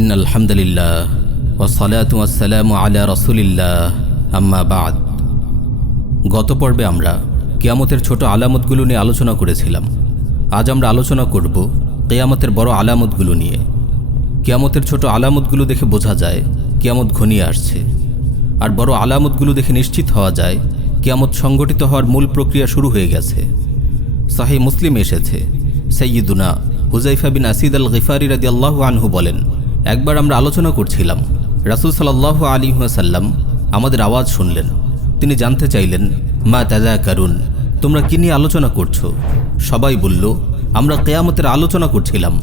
in গত পর্বে আমরা কেয়ামতের ছোট আলামতগুলো নিয়ে আলোচনা করেছিলাম আজ আমরা আলোচনা করব কেয়ামতের বড় আলামতগুলো নিয়ে কেয়ামতের ছোট আলামতগুলো দেখে বোঝা যায় কেয়ামত ঘনিয়ে আসছে আর বড় আলামতগুলো দেখে নিশ্চিত হওয়া যায় কেয়ামত সংগঠিত হওয়ার মূল প্রক্রিয়া শুরু হয়ে গেছে সাহেব মুসলিম এসেছে সৈয়দুনা হুজাইফা বিন আসিদ আল গিফারি রাদি আল্লাহ আনহু বলেন একবার আমরা আলোচনা করছিলাম রাসুল সাল্লাহ আলী সাল্লাম আমাদের আওয়াজ শুনলেন তিনি জানতে চাইলেন মা তাজা কারুন তোমরা কী নিয়ে আলোচনা করছো সবাই বলল আমরা কেয়ামতের আলোচনা করছিলাম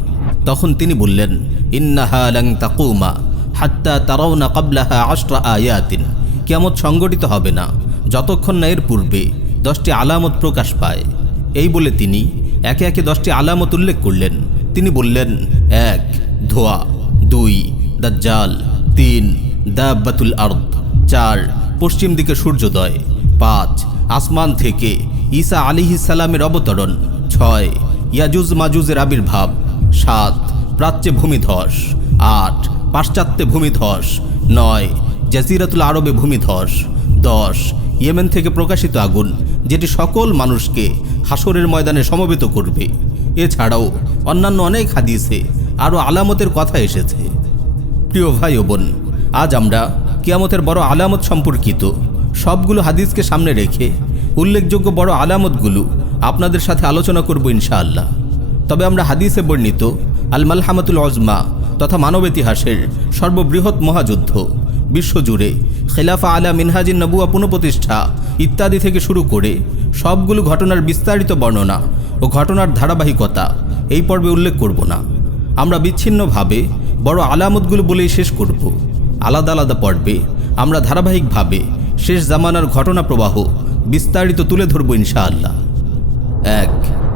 তখন তিনি বললেন ইন্নাহালং তাকুমা হাত্তা তারাও না কাবলাহা আশ্রা আয়াতিন কেয়ামত সংগঠিত হবে না যতক্ষণ না এর পূর্বে দশটি আলামত প্রকাশ পায় এই বলে তিনি একে একে দশটি আলামত উল্লেখ করলেন তিনি বললেন এক ধোয়া দুই দ্য জাল তিন দ্য বাতুল আর্থ চার পশ্চিম দিকে সূর্যোদয় পাঁচ আসমান থেকে ঈসা আলিহি সালামের অবতরণ ছয় ইয়াজুজ মাজুজের আবির্ভাব সাত প্রাচ্যে ভূমিধস আট পাশ্চাত্যে ভূমিধস নয় জাজিরাতুল আরবে ভূমিধস দশ ইয়েমেন থেকে প্রকাশিত আগুন যেটি সকল মানুষকে হাসরের ময়দানে সমবেত করবে এছাড়াও অন্যান্য অনেক হাদিসে আরও আলামতের কথা এসেছে প্রিয় ভাই ও বোন আজ আমরা কিয়ামতের বড় আলামত সম্পর্কিত সবগুলো হাদিসকে সামনে রেখে উল্লেখযোগ্য বড় আলামতগুলো আপনাদের সাথে আলোচনা করব ইনশাআল্লাহ তবে আমরা হাদিসে বর্ণিত আল মালহামাতুল অজমা তথা মানব ইতিহাসের সর্ববৃহৎ মহাযুদ্ধ বিশ্বজুড়ে খেলাফা আলা মিনহাজিন নবুয়া পুনঃপ্রতিষ্ঠা ইত্যাদি থেকে শুরু করে সবগুলো ঘটনার বিস্তারিত বর্ণনা ও ঘটনার ধারাবাহিকতা এই পর্বে উল্লেখ করব না আমরা বিচ্ছিন্নভাবে বড় আলামতগুলো বলেই শেষ করব আলাদা আলাদা পর্বে আমরা ধারাবাহিকভাবে শেষ জামানার ঘটনা প্রবাহ বিস্তারিত তুলে ধরব ইনশাআল্লাহ এক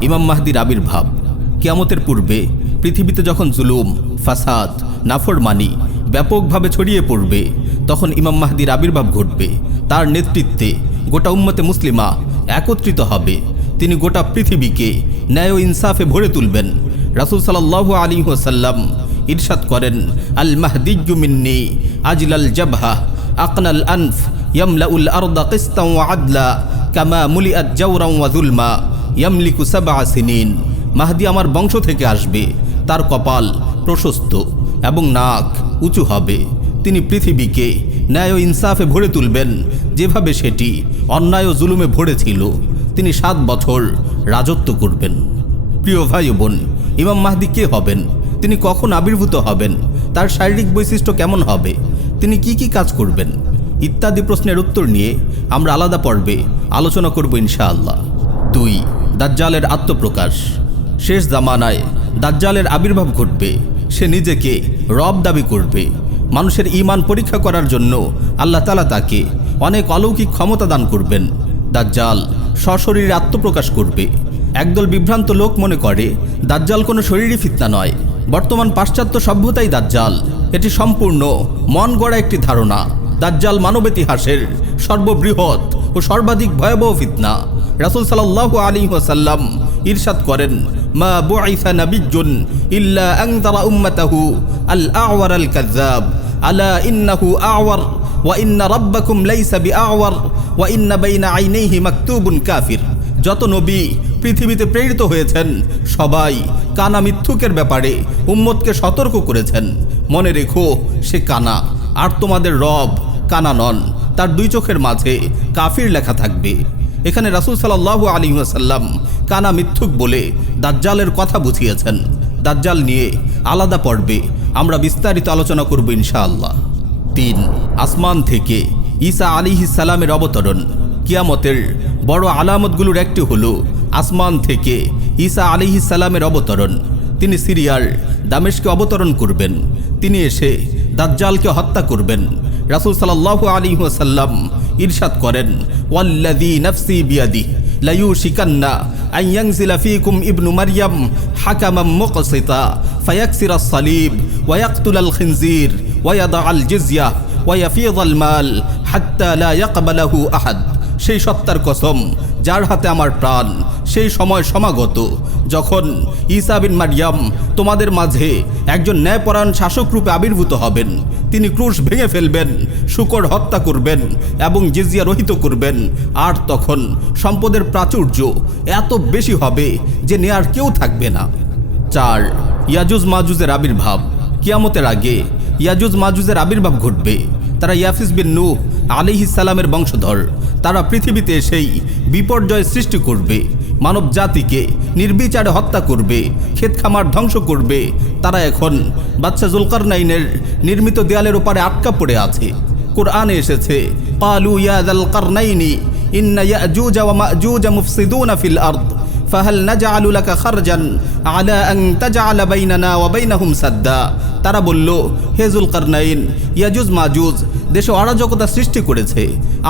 ইমাম মাহদির আবির্ভাব কেয়ামতের পূর্বে পৃথিবীতে যখন জুলুম ফাসাদ নাফরমানি ব্যাপকভাবে ছড়িয়ে পড়বে তখন ইমাম মাহদির আবির্ভাব ঘটবে তার নেতৃত্বে গোটা উম্মতে মুসলিমা একত্রিত হবে তিনি গোটা পৃথিবীকে ন্যায় ও ইনসাফে ভরে তুলবেন রাসুল সাল্লাহ আলী ওসাল্লাম ইরশাদ করেন আল মাহদিজুমিন্নি আজলাল জবহা আকনাল আনফ ইয়ামলাউল আরদা কিস্তাও আদলা কামা মুলিয়াত জাউরাম ওয়াজুলমা ইয়ামলিকু সাবা আসিনিন মাহদি আমার বংশ থেকে আসবে তার কপাল প্রশস্ত এবং নাক উঁচু হবে তিনি পৃথিবীকে ন্যায় ইনসাফে ভরে তুলবেন যেভাবে সেটি অন্যায় ও জুলুমে ভরে ছিল তিনি সাত বছর রাজত্ব করবেন প্রিয় ভাই বোন ইমাম মাহদি কে হবেন তিনি কখন আবির্ভূত হবেন তার শারীরিক বৈশিষ্ট্য কেমন হবে তিনি কি কি কাজ করবেন ইত্যাদি প্রশ্নের উত্তর নিয়ে আমরা আলাদা পর্বে আলোচনা করব ইনশাআল্লাহ দুই দাজ্জালের আত্মপ্রকাশ শেষ জামানায় দাজ্জালের আবির্ভাব ঘটবে সে নিজেকে রব দাবি করবে মানুষের ইমান পরীক্ষা করার জন্য আল্লাহ তালা তাকে অনেক অলৌকিক ক্ষমতা দান করবেন দাজ্জাল সশরীর আত্মপ্রকাশ করবে একদল বিভ্রান্ত লোক মনে করে দাজ্জাল কোনো শরীরী ফিতনা নয় বর্তমান পাশ্চাত্য সভ্যতাই দাজ্জাল এটি সম্পূর্ণ মন গড়া একটি ধারণা দাজ্জাল মানব ইতিহাসের সর্ববৃহৎ ও সর্বাধিক ভয়াবহ ফিতনা রাসুল সাল আলী ওসাল্লাম ইরশাদ করেন আল আওয়ার আল আলা আওয়ার ওয়া ইন্না কাফির যত নবী পৃথিবীতে প্রেরিত হয়েছেন সবাই কানা মিথ্যুকের ব্যাপারে উম্মতকে সতর্ক করেছেন মনে রেখো সে কানা আর তোমাদের রব কানা নন তার দুই চোখের মাঝে কাফির লেখা থাকবে এখানে রাসুল সাল্লাহ আলী আসাল্লাম কানা মিথ্যুক বলে দাজ্জালের কথা বুঝিয়েছেন দাজ্জাল নিয়ে আলাদা পর্বে আমরা বিস্তারিত আলোচনা করব ইনশাআল্লাহ তিন আসমান থেকে ঈসা আলী অবতরণ কিয়ামতের বড় আলামতগুলোর একটি হলো আসমান থেকে ঈসা আলিহি সালামের অবতরণ তিনি সিরিয়ার দামেশকে অবতরণ করবেন তিনি এসে দাজ্জালকে হত্যা করবেন রাসুল সাল্লাহ আলী ওসাল্লাম ইরশাদ করেন ওয়াল্লাদি নফসি বিয়াদি লাইউ শিকান্না আইয়াংজিলা ফিকুম ইবনু মারিয়াম হাকামাম মুকসিতা সিরাজ সালিব ওয়াক্তুল আল খিনজির ওয়াদ আল জিজিয়া ওয়াফিদ আল মাল হাত্তা লা ইয়াকবালাহু আহাদ সেই সত্তার কসম যার হাতে আমার প্রাণ সেই সময় সমাগত যখন ইসাবিন বিন মারিয়াম তোমাদের মাঝে একজন ন্যায়পরায়ণ শাসক রূপে আবির্ভূত হবেন তিনি ক্রুশ ভেঙে ফেলবেন শুকর হত্যা করবেন এবং জিজিয়া রহিত করবেন আর তখন সম্পদের প্রাচুর্য এত বেশি হবে যে নেয়ার কেউ থাকবে না চার ইয়াজুজ মাজুজের আবির্ভাব কিয়ামতের আগে ইয়াজুজ মাজুজের আবির্ভাব ঘটবে তারা ইয়াফিস বিন নূহ আলিহিসালামের বংশধর তারা পৃথিবীতে সেই বিপর্যয় সৃষ্টি করবে মানব জাতিকে নির্বিচারে হত্যা করবে ক্ষেত খামার ধ্বংস করবে তারা এখন বাচ্চা নাইনের নির্মিত দেয়ালের ওপারে আটকা পড়ে আছে কোরআনে এসেছে পালু ইয়াদাল কারনাইনি সাদ্দা তারা বলল হেজুল কারনাইন ইয়াজুজ মাজুজ দেশে অরাজকতা সৃষ্টি করেছে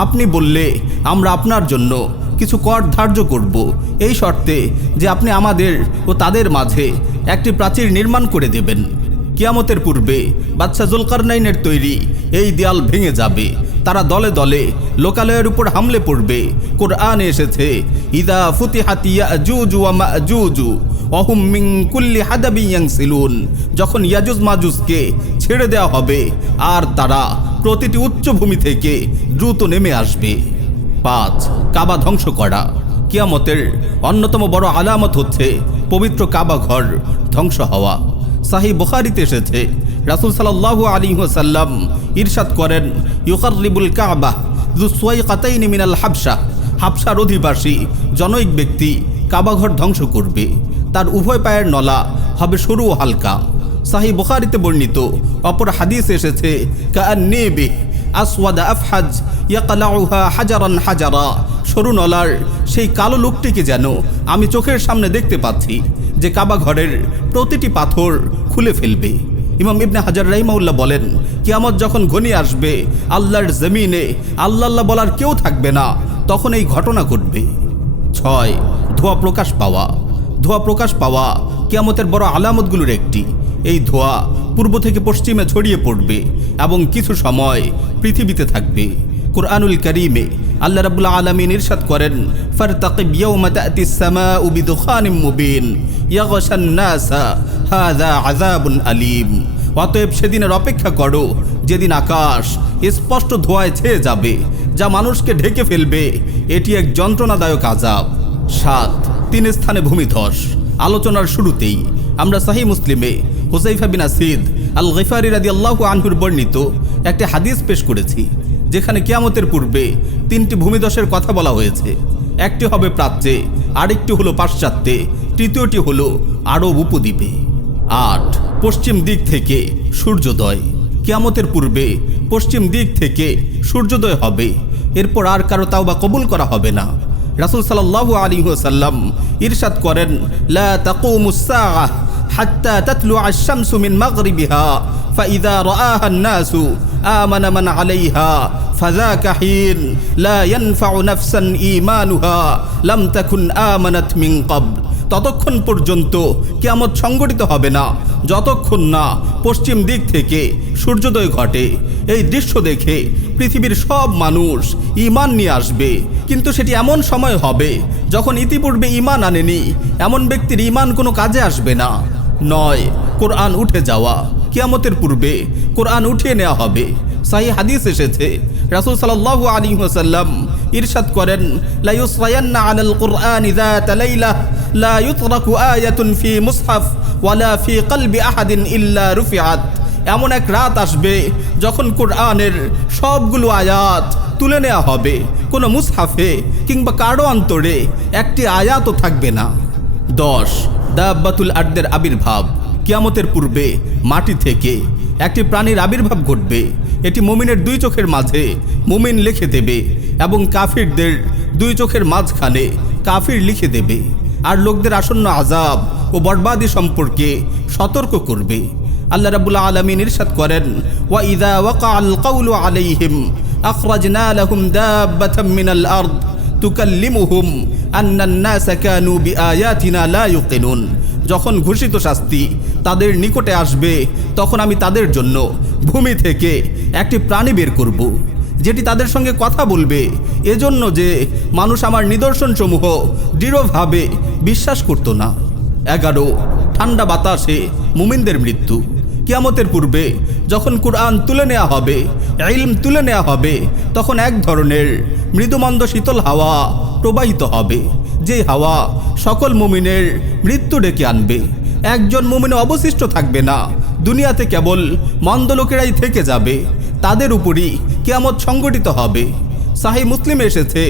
আপনি বললে আমরা আপনার জন্য কিছু কর ধার্য করব এই শর্তে যে আপনি আমাদের ও তাদের মাঝে একটি প্রাচীর নির্মাণ করে দেবেন কিয়ামতের পূর্বে বাচ্চা জুলকারনাইনের তৈরি এই দেয়াল ভেঙে যাবে তারা দলে দলে লোকালয়ের উপর হামলে পড়বে কোরআন এসেছে ইদা ফুতিহাতিয়া জু জু জুজু জু মিং কুল্লি হাদাবিয়াং সিলুন যখন ইয়াজুজ মাজুজকে ছেড়ে দেওয়া হবে আর তারা প্রতিটি উচ্চভূমি থেকে দ্রুত নেমে আসবে পাঁচ কাবা ধ্বংস করা কিয়ামতের অন্যতম বড় আলামত হচ্ছে পবিত্র কাবা ঘর ধ্বংস হওয়া সাহি বোখারিতে এসেছে রাসুল সাল্লাহু আলী সাল্লাম ইরশাদ করেন ইউকারিবুল কাবা দুসোয়াইকাতাইনি মিনাল হাফসা হাবসার অধিবাসী জনৈক ব্যক্তি কাবাঘর ধ্বংস করবে তার উভয় পায়ের নলা হবে সরু ও হালকা সাহি বুখারিতে বর্ণিত অপর হাদিস এসেছে কান্নিবি হাজারান হাজারা সরু নলার সেই কালো লোকটিকে যেন আমি চোখের সামনে দেখতে পাচ্ছি যে কাবা ঘরের প্রতিটি পাথর খুলে ফেলবে ইমাম ইবনে হাজার রাহিমাউল্লাহ বলেন কিয়ামত যখন ঘনি আসবে আল্লাহর জমিনে আল্লাহ বলার কেউ থাকবে না তখন এই ঘটনা ঘটবে ছয় ধোয়া প্রকাশ পাওয়া ধোয়া প্রকাশ পাওয়া কিয়ামতের বড় আলামতগুলোর একটি এই ধোঁয়া পূর্ব থেকে পশ্চিমে ছড়িয়ে পড়বে এবং কিছু সময় পৃথিবীতে থাকবে কোরআনুল করিমে আল্লাহ রাবুল আলমিন ইরশাদ করেন আলিম অতএব সেদিনের অপেক্ষা করো যেদিন আকাশ স্পষ্ট ধোঁয়ায় ছেয়ে যাবে যা মানুষকে ঢেকে ফেলবে এটি এক যন্ত্রণাদায়ক আজাব সাত তিন স্থানে ভূমিধস আলোচনার শুরুতেই আমরা সাহি মুসলিমে হুসাইফা বিন আসিদ আল গিফারি রাজি আল্লাহ আনহুর বর্ণিত একটি হাদিস পেশ করেছি যেখানে কিয়ামতের পূর্বে তিনটি ভূমিদশের কথা বলা হয়েছে একটি হবে প্রাচ্যে আরেকটি হলো পাশ্চাত্যে তৃতীয়টি হলো আরব উপদ্বীপে আট পশ্চিম দিক থেকে সূর্যোদয় কিয়ামতের পূর্বে পশ্চিম দিক থেকে সূর্যোদয় হবে এরপর আর কারো তাও বা কবুল করা হবে না রাসুল সাল্লাহ আলী সাল্লাম ইরশাদ করেন লা হাত্তা তাতলুআ আশ-শামসু মিন মাগরিবিহা ফাইযা রাআহা الناس آمن من عليها فذاك حين لا ينفع نفسا إيمانها لم تكن آمنت من قبل ততক্ষণ পর্যন্ত কিয়ামত সংগঠিত হবে না যতক্ষণ না পশ্চিম দিক থেকে সূর্যোদয় ঘটে এই দৃশ্য দেখে পৃথিবীর সব মানুষ ইমান নিয়ে আসবে কিন্তু সেটি এমন সময় হবে যখন ইতিপূর্বে ইমান আনেনি এমন ব্যক্তির ইমান কোনো কাজে আসবে না নয় কোরআন উঠে যাওয়া কিয়ামতের পূর্বে কোরআন উঠিয়ে নেওয়া হবে সাহি হাদিস এসেছে রাসুল সাল্লাহ আলী ওসাল্লাম ইরশাদ করেন ফি ওয়ালা ফি কলবি ইল্লা এমন এক রাত আসবে যখন কোরআনের সবগুলো আয়াত তুলে নেওয়া হবে কোনো মুসহাফে কিংবা কারো অন্তরে একটি আয়াতও থাকবে না দশ দাব্বাতুল আর্দের আবির্ভাব কিয়ামতের পূর্বে মাটি থেকে একটি প্রাণীর আবির্ভাব ঘটবে এটি মুমিনের দুই চোখের মাঝে মুমিন লিখে দেবে এবং কাফিরদের দুই চোখের মাঝখানে কাফির লিখে দেবে আর লোকদের আসন্ন আজাব ও বরবাদি সম্পর্কে সতর্ক করবে আল্লাহ রাবুল্লা আলমী নির্সাদ করেন ওয়া ইদা ওয়াকা আল কাউল আলাইহিম আখরাজনা লাহুম দাব্বাতাম মিনাল আরদ তুকাল্লিমুহুম যখন ঘোষিত শাস্তি তাদের নিকটে আসবে তখন আমি তাদের জন্য ভূমি থেকে একটি প্রাণী বের করব যেটি তাদের সঙ্গে কথা বলবে এজন্য যে মানুষ আমার নিদর্শনসমূহ দৃঢ়ভাবে বিশ্বাস করত না এগারো ঠান্ডা বাতাসে মুমিনদের মৃত্যু কিয়ামতের পূর্বে যখন কোরআন তুলে নেওয়া হবে এলম তুলে নেওয়া হবে তখন এক ধরনের মৃদুমন্দ শীতল হাওয়া প্রবাহিত হবে যে হাওয়া সকল মুমিনের মৃত্যু ডেকে আনবে একজন মুমিনে অবশিষ্ট থাকবে না দুনিয়াতে কেবল মন্দ লোকেরাই থেকে যাবে তাদের উপরই কেয়ামত সংগঠিত হবে সাহি মুসলিম এসেছে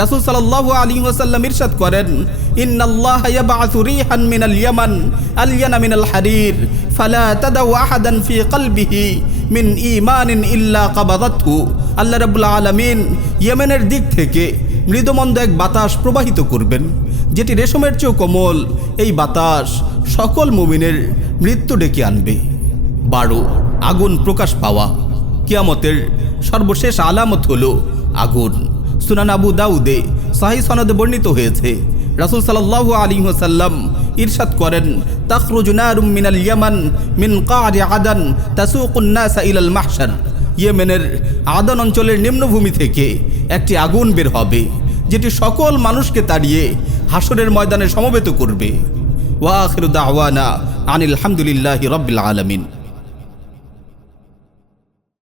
রাসুল সাল্লাহ আলী ওসাল্লাম ইরশাদ করেন ইন্নাল্লাহ ইয়াবআসু রিহান মিনাল মিনাল হারির ফালা ফি কলবিহি মিন আল্লাহ রাব্বুল আলামিন ইয়েমেনের দিক থেকে মৃদমন্দ এক বাতাস প্রবাহিত করবেন যেটি রেশমের চেয়েও কোমল এই বাতাস সকল মুমিনের মৃত্যু ডেকে আনবে বারো আগুন প্রকাশ পাওয়া কিয়ামতের সর্বশেষ আলামত হল আগুন সুনান আবু দাউদে সাহি সনদে বর্ণিত হয়েছে রাসুল সাল্লাহ আলী সাল্লাম ইরশাদ করেন তাকরুজুনারুম মিনাল ইয়ামান মিন কা আদান সাইল ইলাল মাহসান ইয়েমেনের আদান অঞ্চলের নিম্নভূমি থেকে একটি আগুন বের হবে যেটি সকল মানুষকে তাড়িয়ে হাসরের ময়দানে সমবেত করবে ওয়াখির দাওয়ানা আনিল হামদুলিল্লাহ রব্বিল আলমিন